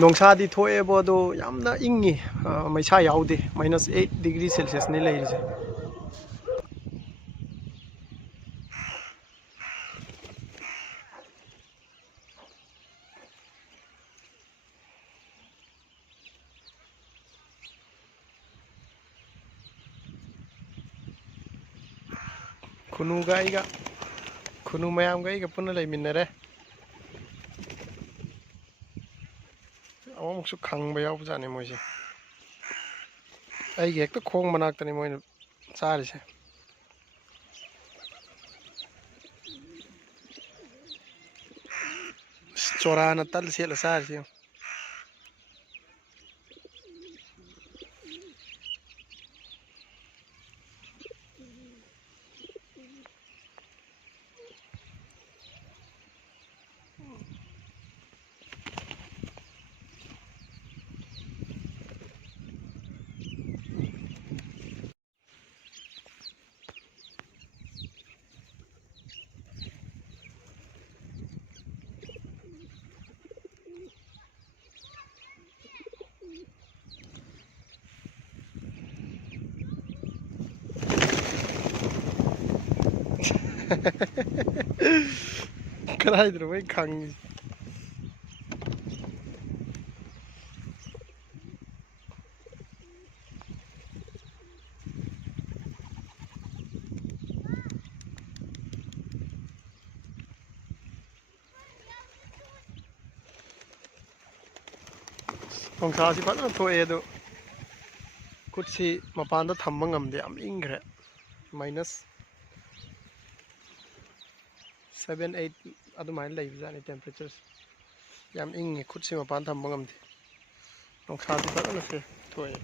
ꯅꯣꯡꯁꯥꯗꯤ ꯊꯣꯛꯑꯦꯕ ꯑꯗꯣ ꯌꯥꯝꯅ ꯏꯪꯉꯤ ꯃꯩꯁꯥ ꯌꯥꯎꯗꯦ -8°C ꯂꯩꯔꯤꯁꯦ ꯈꯨꯅꯨ ꯃꯌꯥꯝꯒ ꯑꯩꯒ ꯄꯨꯟꯅ ꯂꯩꯃꯤꯟꯅꯔꯦ ꯑꯃꯨꯛꯁꯨ ꯈꯪꯕ ꯌꯥꯎꯕꯖꯥꯠꯅꯤ ꯃꯣꯏꯁꯦ ꯑꯩꯒꯤ ꯍꯦꯛꯇ ꯈꯣꯡ ꯃꯅꯥꯛꯇꯅꯤ ꯃꯣꯏꯅ ꯆꯥꯔꯤꯁꯦ ꯆꯣꯔꯥꯅ ꯇꯜ ꯁꯦꯠꯂ ꯆꯥꯔꯤꯁꯦ ꯌꯦꯡꯉꯨ ꯀꯗꯥꯏꯗꯅꯣ ꯃꯣꯏ ꯈꯪꯉꯤꯁꯦ ꯅꯨꯡꯁꯥꯁꯤ ꯐꯖꯅ ꯊꯣꯛꯑꯦ ꯑꯗꯣ ꯈꯨꯠꯁꯤ ꯃꯄꯥꯟꯗ ꯊꯝꯕ ꯉꯝꯗꯦ ꯌꯥꯝ ꯏꯪꯈ꯭ꯔꯦ -7-8 ꯑꯗꯨꯃꯥꯏꯅ ꯂꯩꯕꯖꯥꯠꯅꯤ ꯇꯦꯝꯄꯔꯦꯆꯔꯁꯦ ꯌꯥꯝ ꯏꯪꯉꯤ ꯈꯨꯠꯁꯤ ꯃꯄꯥꯟ ꯊꯝꯕ ꯉꯝꯗꯦ ꯅꯨꯡꯁꯥꯗꯤ ꯐꯖꯅ ꯊꯣꯛꯑꯦ